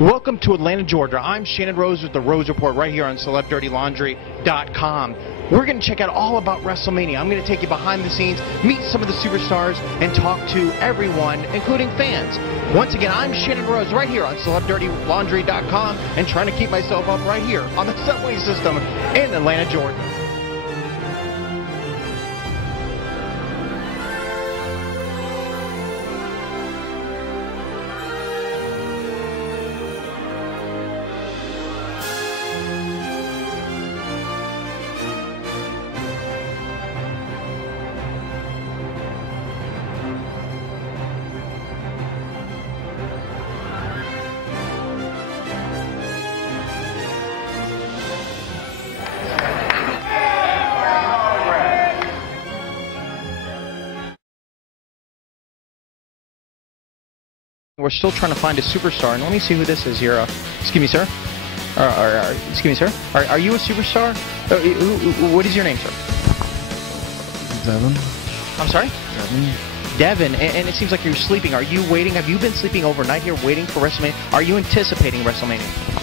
Welcome to Atlanta, Georgia. I'm Shannon Rose with the Rose Report right here on CelebDirtyLaundry.com. We're going to check out all about WrestleMania. I'm going to take you behind the scenes, meet some of the superstars, and talk to everyone, including fans. Once again, I'm Shannon Rose right here on CelebDirtyLaundry.com and trying to keep myself up right here on the subway system in Atlanta, Georgia. We're still trying to find a superstar, and let me see who this is here. Excuse me, sir. Excuse me, sir. Are you a superstar? What is your name, sir? Devin. I'm sorry? Devin. Devin, and it seems like you're sleeping. Are you waiting? Have you been sleeping overnight here waiting for WrestleMania? Are you anticipating WrestleMania?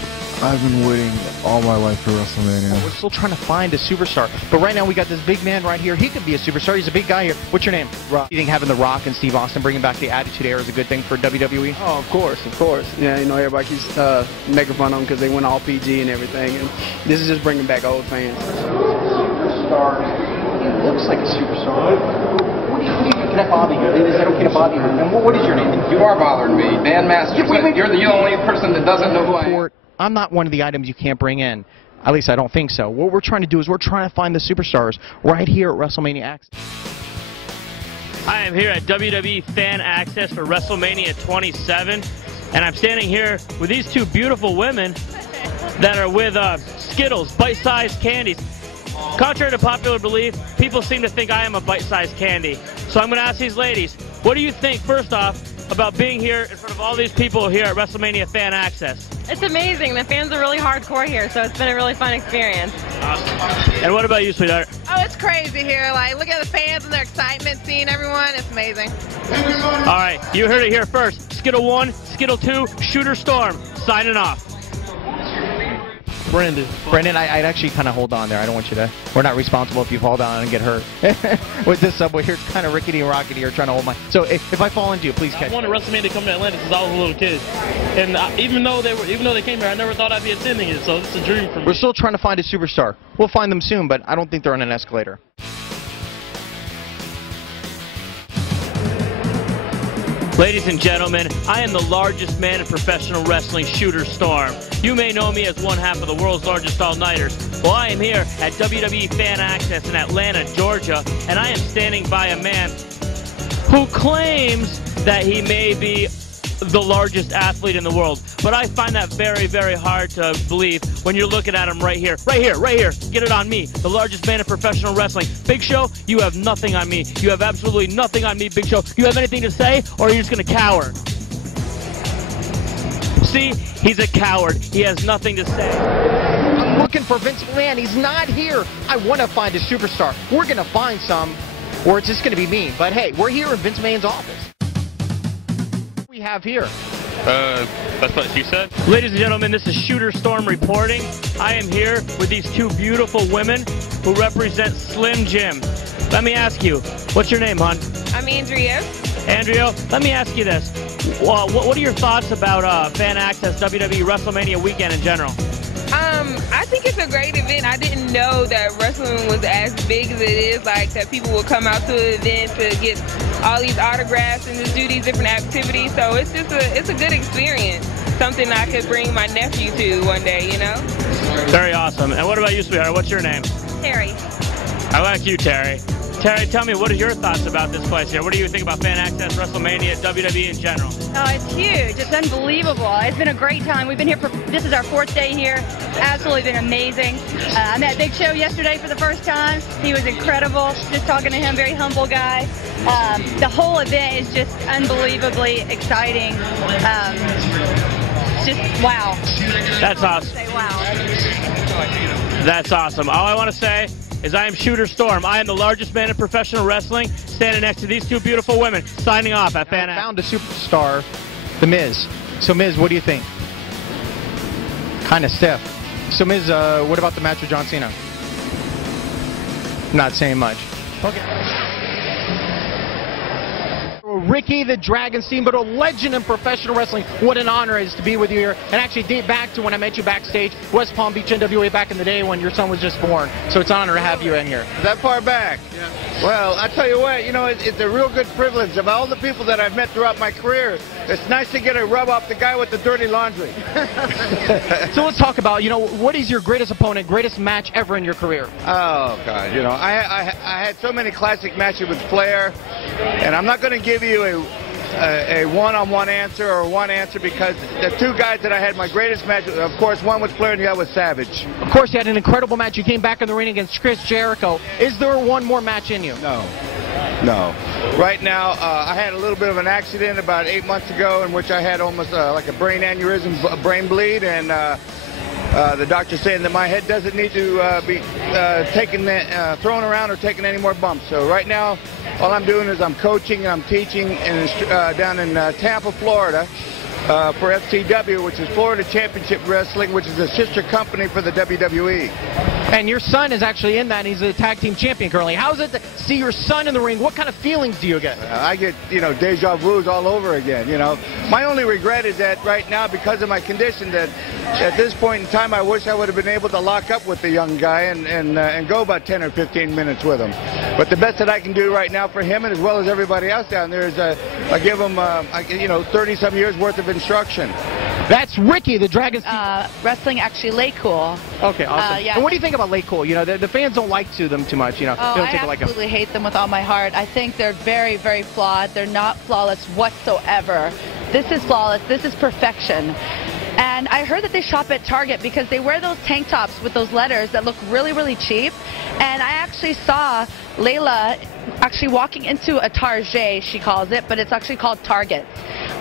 I've been waiting all my life for WrestleMania. We're still trying to find a superstar, but right now we got this big man right here. He could be a superstar. He's a big guy here. What's your name? Rock. You think having The Rock and Steve Austin bringing back the Attitude Era is a good thing for WWE? Oh, of course. Yeah, you know, everybody keeps making fun of them because they went all PG and everything, and this is just bringing back old fans. Superstar. He looks like a superstar. What do you think? Can I bother you? Is that okay to bother you? And what is your name? You are bothering me. Dan Masters, you're the only person that doesn't know who I am. I'm not one of the items you can't bring in. At least I don't think so. What we're trying to do is we're trying to find the superstars right here at WrestleMania Access. I am here at WWE Fan Access for WrestleMania 27, and I'm standing here with these two beautiful women that are with Skittles, bite-sized candies. Contrary to popular belief, people seem to think I am a bite-sized candy. So I'm going to ask these ladies, what do you think, first off, about being here in front of all these people here at WrestleMania Fan Access? It's amazing. The fans are really hardcore here, so it's been a really fun experience. Awesome. And what about you, sweetheart? Oh, it's crazy here. Like, look at the fans and their excitement, seeing everyone. It's amazing. All right, you heard it here first. Skittle 1, Skittle 2, Shooter Storm, signing off. Brendan, I'd actually kind of hold on there. I don't want you to. We're not responsible if you fall down and get hurt. With this subway here, it's kind of rickety and rockety here trying to hold my. So if I fall into you, please catch me. I wanted WrestleMania to come to Atlanta since I was a little kid, and even though they came here, I never thought I'd be attending it. So it's a dream for me. We're still trying to find a superstar. We'll find them soon, but I don't think they're on an escalator. Ladies and gentlemen, I am the largest man in professional wrestling, Shooter Storm. You may know me as one half of the world's largest all-nighters. Well, I am here at WWE Fan Access in Atlanta, Georgia, and I am standing by a man who claims that he may be the largest athlete in the world. But I find that very, very hard to believe when you're looking at him right here. Right here, right here. Get it on me. The largest man in professional wrestling. Big Show, you have nothing on me. You have absolutely nothing on me, Big Show. You have anything to say, or are you just going to cower? See? He's a coward. He has nothing to say. I'm looking for Vince McMahon. He's not here. I want to find a superstar. We're going to find some, or it's just going to be me. But hey, we're here in Vince McMahon's office. We have here. That's what she said. Ladies and gentlemen, this is Shooter Storm reporting. I am here with these two beautiful women who represent Slim Jim. Let me ask you, what's your name, hon? I'm Andrea. Andrea, let me ask you this. What are your thoughts about Fan Access WWE WrestleMania weekend in general? I think it's a great event. I didn't know that wrestling was as big as it is, like that people would come out to the event to get all these autographs and just do these different activities. So it's just it's a good experience. Something I could bring my nephew to one day, you know? Very awesome. And what about you, sweetheart? What's your name? Terry. I like you, Terry. Terry, tell me, what are your thoughts about this place here? What do you think about Fan Access, WrestleMania, WWE in general? Oh, it's huge. It's unbelievable. It's been a great time. We've been here this is our 4th day here. Absolutely been amazing. I met Big Show yesterday for the first time. He was incredible. Just talking to him, very humble guy. The whole event is just unbelievably exciting. Just wow. That's awesome. Say wow. That's awesome. All I want to say is I am Shooter Storm. I am the largest man in professional wrestling, standing next to these two beautiful women, signing off at Fan Access. Found a superstar, The Miz. So, Miz, what do you think? Kind of stiff. So, Miz, what about the match with John Cena? Not saying much. Okay. Ricky the Dragon Steamboat, a legend in professional wrestling. What an honor it is to be with you here and actually date back to when I met you backstage, West Palm Beach NWA back in the day when your son was just born. So it's an honor to have you in here. That far back? Yeah. Well, I tell you what, you know, it's a real good privilege. Of all the people that I've met throughout my career, it's nice to get a rub off the guy with the dirty laundry. So let's talk about, you know, what is your greatest opponent, greatest match ever in your career? Oh, God, you know, I had so many classic matches with Flair, and I'm not going to give you a one-on-one answer or one answer because the two guys that I had my greatest match, of course, one was Flair and the other was Savage. Of course, you had an incredible match. You came back in the ring against Chris Jericho. Is there one more match in you? No. Right now, I had a little bit of an accident about 8 months ago in which I had almost like a brain aneurysm, a brain bleed, and the doctor saying that my head doesn't need to be thrown around or taking any more bumps. So right now, all I'm doing is I'm coaching and I'm teaching down in Tampa, Florida, for FCW, which is Florida Championship Wrestling, which is a sister company for the WWE. And your son is actually in that, and he's a tag team champion currently. How is it to see your son in the ring? What kind of feelings do you get? I get, you know, deja vus all over again, you know. My only regret is that right now, because of my condition, that at this point in time, I wish I would have been able to lock up with the young guy and go about 10 or 15 minutes with him. But the best that I can do right now for him, and as well as everybody else down there, is I give him, you know, 30-some years worth of instruction. That's Ricky the Dragon. Wrestling, actually, LayCool. Okay, awesome. Yeah. And what do you think about LayCool? You know, the fans don't like them too much. You know, oh, they don't I take it like absolutely hate them with all my heart. I think they're very, very flawed. They're not flawless whatsoever. This is flawless. This is perfection. And I heard that they shop at Target because they wear those tank tops with those letters that look really, really cheap. And I actually saw Layla actually walking into a Target, she calls it, but it's actually called Target.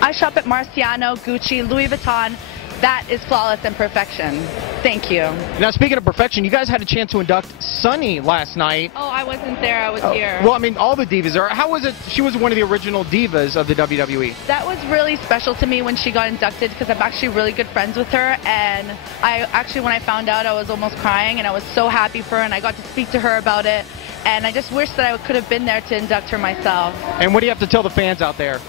I shop at Marciano, Gucci, Louis Vuitton. That is flawless and perfection. Thank you. Now, speaking of perfection, you guys had a chance to induct Sunny last night. Oh, I wasn't there. I was here. Well, I mean, all the divas are. How was it? She was one of the original divas of the WWE. That was really special to me when she got inducted because I'm actually really good friends with her. And when I found out, I was almost crying, and I was so happy for her, and I got to speak to her about it. And I just wish that I could have been there to induct her myself. And what do you have to tell the fans out there?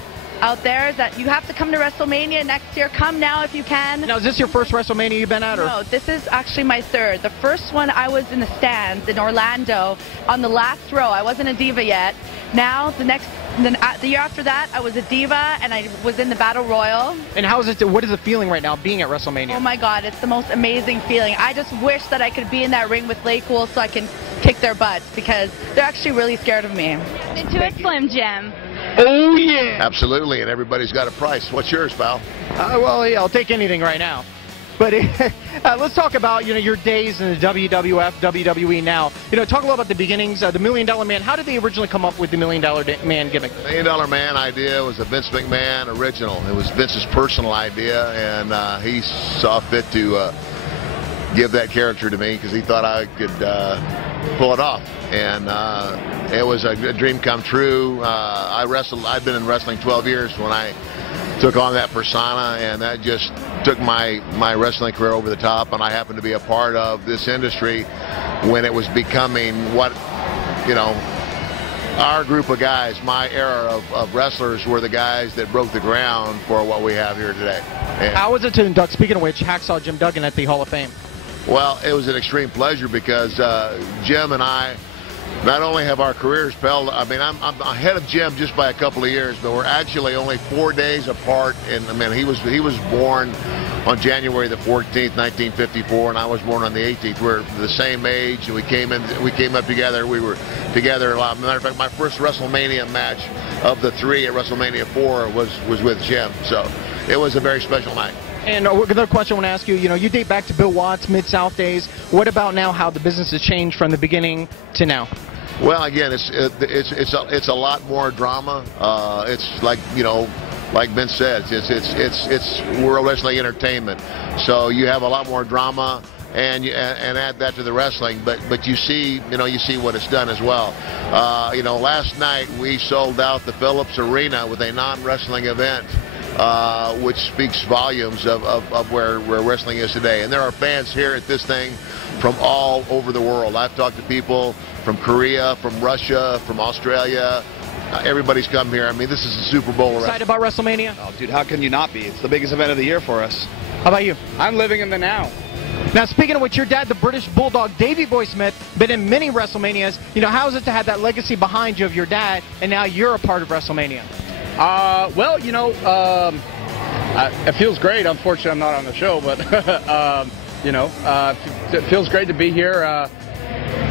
Out there is that you have to come to WrestleMania next year. Come now if you can. Now, is this your first WrestleMania you've been at? Or? No, this is actually my third. The first one I was in the stands in Orlando on the last row. I wasn't a diva yet. Now, the year after that, I was a diva and I was in the Battle Royal. And how is it? What is the feeling right now being at WrestleMania? Oh my God, it's the most amazing feeling. I just wish that I could be in that ring with LayCool so I can kick their butts because they're actually really scared of me. Into a Slim Jim. Oh, yeah. Absolutely, and everybody's got a price. What's yours, pal? Well, yeah, I'll take anything right now. But let's talk about, you know, your days in the WWF, WWE now. You know, talk a little about the beginnings, the $1 Million Man. How did they originally come up with the $1 Million Man gimmick? The $1 Million Man idea was a Vince McMahon original. It was Vince's personal idea, and he saw fit to give that character to me because he thought I could pull it off. And it was a dream come true. I'd been in wrestling 12 years when I took on that persona, and that just took my wrestling career over the top. And I happened to be a part of this industry when it was becoming what, you know, our group of guys, my era of wrestlers were the guys that broke the ground for what we have here today. And how was it to induct, speaking of which, Hacksaw Jim Duggan at the Hall of Fame? Well, it was an extreme pleasure because Jim and I not only have our careers spelled, I mean, I'm ahead of Jim just by a couple of years, but we're actually only 4 days apart. And I mean, he was born on January the 14th, 1954, and I was born on the 18th. We're the same age, and we came up together. We were together a lot. As a matter of fact, my first WrestleMania match of the 3 at WrestleMania 4 was with Jim. So it was a very special night. And another question I want to ask you, you know, you date back to Bill Watts, Mid-South days. What about now, how the business has changed from the beginning to now? Well, again, it's a lot more drama. It's like, you know, like Vince said, it's world wrestling entertainment. So you have a lot more drama, and add that to the wrestling. But you see what it's done as well. You know, last night we sold out the Phillips Arena with a non-wrestling event. which speaks volumes of where wrestling is today. And there are fans here at this thing from all over the world. I've talked to people from Korea, from Russia, from Australia. Everybody's come here. I mean, this is the Super Bowl. Excited about WrestleMania? Oh, dude, how can you not be? It's the biggest event of the year for us. How about you? I'm living in the now. Now, speaking of which, your dad, the British Bulldog, Davey Boy Smith, been in many WrestleManias. You know, how is it to have that legacy behind you of your dad, and now you're a part of WrestleMania? Well, you know, it feels great. Unfortunately, I'm not on the show, but, you know, it feels great to be here.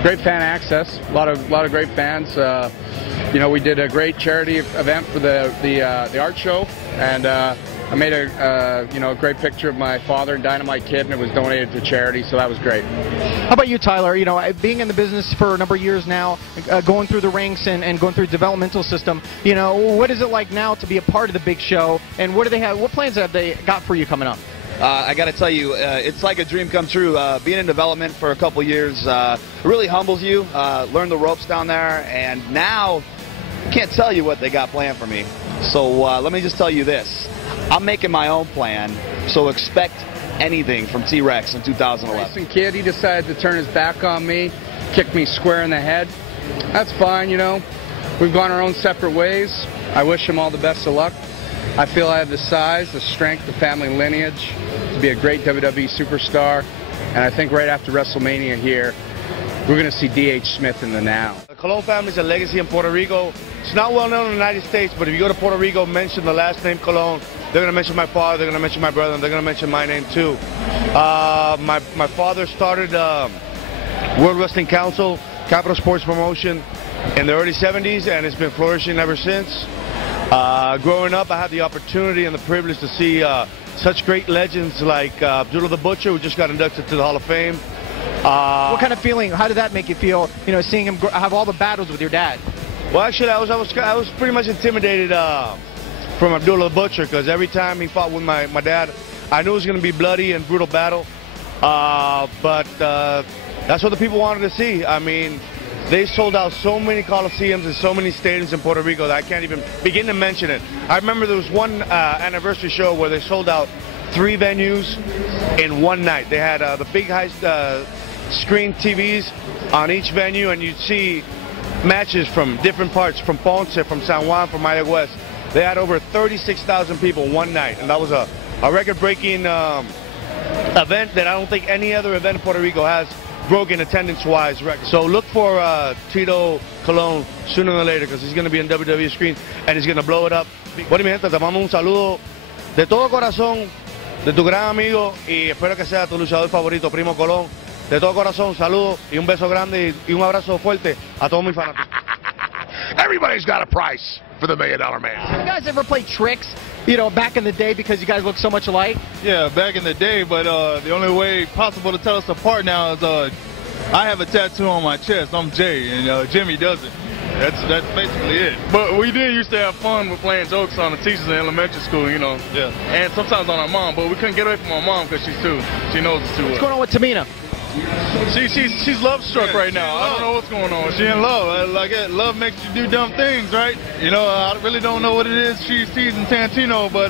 Great fan access, a lot of great fans. You know, we did a great charity event for the art show, and I made a great picture of my father and Dynamite Kid, and it was donated to charity, so that was great. How about you, Tyler? You know, being in the business for a number of years now, going through the ranks and going through the developmental system, you know, what is it like now to be a part of the big show, and what do they have? What plans have they got for you coming up? I got to tell you, it's like a dream come true. Being in development for a couple years really humbles you. Learn the ropes down there, and now I can't tell you what they got planned for me. So let me just tell you this. I'm making my own plan, so expect anything from T-Rex in 2011. Racing kid, he decided to turn his back on me, kick me square in the head. That's fine, you know. We've gone our own separate ways. I wish him all the best of luck. I feel I have the size, the strength, the family lineage to be a great WWE superstar. And I think right after WrestleMania here, we're going to see D.H. Smith in the now. The Colon family is a legacy in Puerto Rico. It's not well known in the United States, but if you go to Puerto Rico, mention the last name Colon, they're going to mention my father, they're going to mention my brother, and they're going to mention my name too. My father started World Wrestling Council, Capital Sports Promotion, in the early 70s, and it's been flourishing ever since. Growing up, I had the opportunity and the privilege to see such great legends like Abdullah the Butcher, who just got inducted to the Hall of Fame. What kind of feeling? How did that make you feel? You know, seeing him have all the battles with your dad. Well, actually, I was pretty much intimidated from Abdullah the Butcher, because every time he fought with my dad, I knew it was going to be bloody and brutal battle. But that's what the people wanted to see. I mean, they sold out so many Coliseums and so many stadiums in Puerto Rico that I can't even begin to mention it. I remember there was one anniversary show where they sold out 3 venues in one night. They had the big high screen TVs on each venue, and you'd see matches from different parts, from Ponce, from San Juan, from Mayagüez. They had over 36,000 people one night, and that was a record-breaking event that I don't think any other event in Puerto Rico has broken attendance-wise record. So look for Tito Colon sooner than later, because he's going to be in WWE screen and he's going to blow it up. Bueno, mi gente, te mando un saludo de todo corazón de tu gran amigo, y espero que sea tu luchador favorito, Primo Colon. De todo corazón, un saludo y un beso grande y un abrazo fuerte a todos mis fanáticos. Everybody's got a price for the $1 Million Man. Have you guys ever played tricks, you know, back in the day because you guys look so much alike? Yeah, back in the day, but the only way possible to tell us apart now is I have a tattoo on my chest. I'm Jay, and Jimmy doesn't. That's basically it. But we did used to have fun with playing jokes on the teachers in elementary school, you know. Yeah. And sometimes on our mom, but we couldn't get away from our mom because she knows us too well. What's going on with Tamina? She's love struck right now. I don't know what's going on. She in love. Love makes you do dumb things, right? You know, I really don't know what it is she sees in Tarantino, but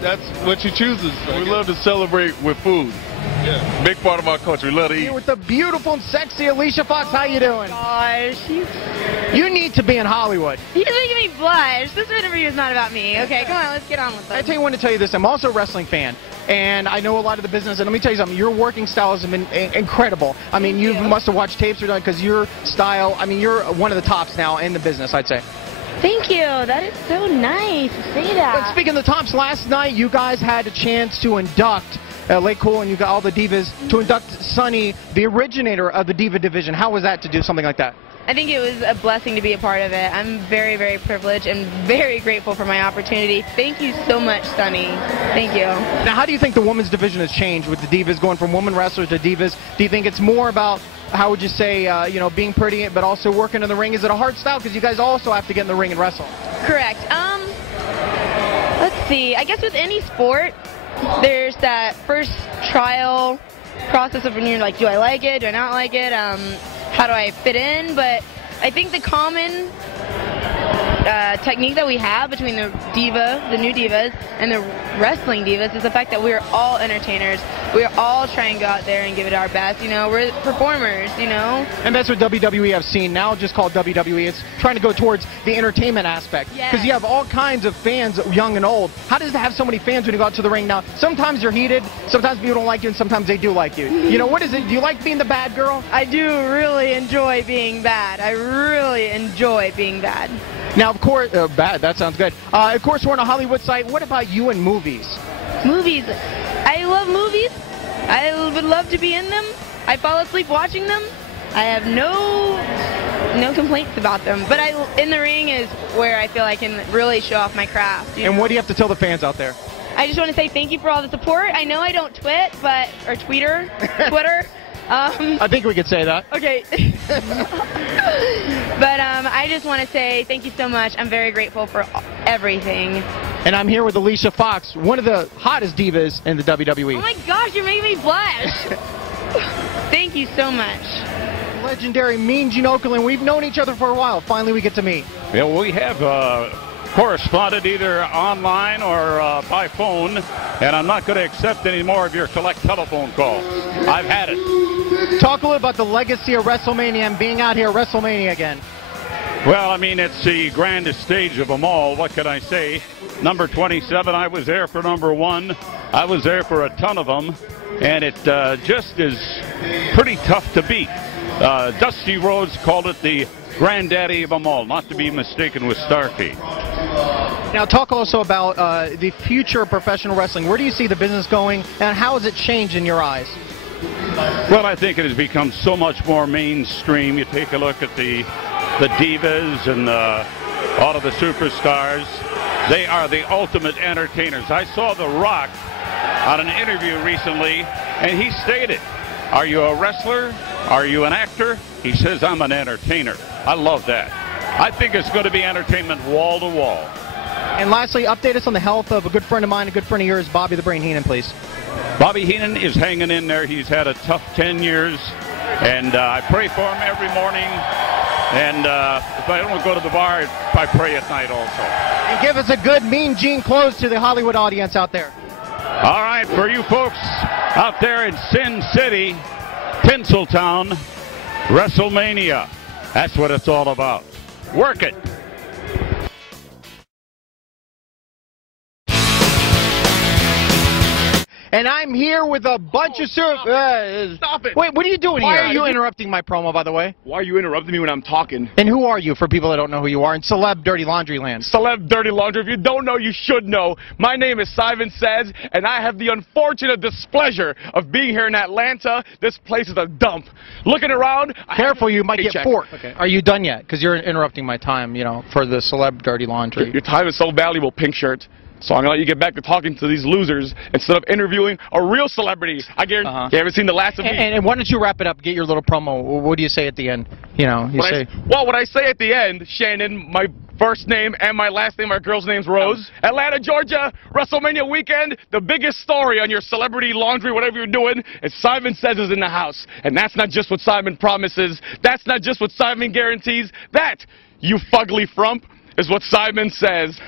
that's what she chooses. We love to celebrate with food. Yeah, big part of our culture. We love to eat. Here with the beautiful and sexy Alicia Fox. How you doing? Gosh, you need to be in Hollywood. You're making me blush. This interview is not about me. Okay, come on, let's get on with it. I want to tell you this. I'm also a wrestling fan, and I know a lot of the business. And let me tell you something. Your working style has been incredible. I mean, you must have watched tapes or done, because your style. I mean, you're one of the tops now in the business, I'd say. Thank you. That is so nice to say that. But speaking of the tops, last night you guys had a chance to induct LayCool, and you got all the divas to induct Sunny, the originator of the diva division. How was that to do something like that? I think it was a blessing to be a part of it. I'm very, very privileged and very grateful for my opportunity. Thank you so much, Sunny. Thank you. Now, how do you think the women's division has changed with the divas going from women wrestlers to divas? Do you think it's more about, how would you say, you know, being pretty, but also working in the ring? Is it a hard style? Because you guys also have to get in the ring and wrestle. Correct. Let's see. I guess with any sport, there's that first trial process of when you're like, do I like it? Do I not like it? How do I fit in? But I think the common technique that we have between the new divas, and the wrestling divas is the fact that we're all entertainers. We're all trying to go out there and give it our best. You know, we're performers, you know. And that's what WWE have seen now, just called WWE. It's trying to go towards the entertainment aspect. Because you have all kinds of fans, young and old. How does it have so many fans when you go out to the ring now? Sometimes you're heated, sometimes people don't like you, and sometimes they do like you. You know, what is it? Do you like being the bad girl? I do really enjoy being bad. I really enjoy being bad. Now, of course, bad, that sounds good. Of course, we're on a Hollywood site. What about you and movies? Movies. I love movies. I would love to be in them. I fall asleep watching them. I have no complaints about them. But in the ring is where I feel I can really show off my craft. And what do you have to tell the fans out there? I just want to say thank you for all the support. I know I don't tweet, or Twitter. I think we could say that. Okay. But I just want to say thank you so much. I'm very grateful for everything. And I'm here with Alicia Fox, one of the hottest divas in the WWE. Oh my gosh, you're making me blush. Thank you so much. Legendary Mean Gene Okerlund. We've known each other for a while. Finally, we get to meet. Yeah, we have corresponded either online or by phone, and I'm not going to accept any more of your collect telephone calls. I've had it. Talk a little about the legacy of WrestleMania and being out here at WrestleMania again. Well, I mean, it's the grandest stage of them all. What can I say? Number 27, I was there for number 1. I was there for a ton of them, and it just is pretty tough to beat. Dusty Rhodes called it the granddaddy of them all, not to be mistaken with Starkey. Now, talk also about the future of professional wrestling. Where do you see the business going, and how has it changed in your eyes? Well, I think it has become so much more mainstream. You take a look at the divas and all of the superstars. They are the ultimate entertainers. I saw The Rock on an interview recently, and he stated, "Are you a wrestler? Are you an actor?" He says, "I'm an entertainer." I love that. I think it's going to be entertainment wall to wall. And lastly, update us on the health of a good friend of mine, a good friend of yours, Bobby the Brain Heenan, please. Bobby Heenan is hanging in there. He's had a tough 10 years, and I pray for him every morning. And if I don't go to the bar, I pray at night also. And give us a good Mean Gene close to the Hollywood audience out there. All right, for you folks out there in Sin City, Tinseltown, WrestleMania. That's what it's all about. Work it. And I'm here with a bunch of Stop it! Wait, what are you doing here? Why are you interrupting my promo, by the way? Why are you interrupting me when I'm talking? And who are you, for people that don't know who you are, in Celeb Dirty Laundry Land? Celeb Dirty Laundry. If you don't know, you should know. My name is Simon Says, and I have the unfortunate displeasure of being here in Atlanta. This place is a dump. Looking around... Careful, you might get forked. Okay. Are you done yet? Because you're interrupting my time, you know, for the Celeb Dirty Laundry. Your time is so valuable, Pink Shirt. So I'm going to let you get back to talking to these losers instead of interviewing a real celebrity. I guarantee you haven't seen the last of me. And why don't you wrap it up, get your little promo. What do you say at the end? You know, you say... Well, what I say at the end, Shannon, my first name and my last name, our girl's name's Rose. Atlanta, Georgia, WrestleMania weekend, the biggest story on your celebrity laundry, whatever you're doing, is Simon Says is in the house. And that's not just what Simon promises. That's not just what Simon guarantees. That, you fugly frump, is what Simon says.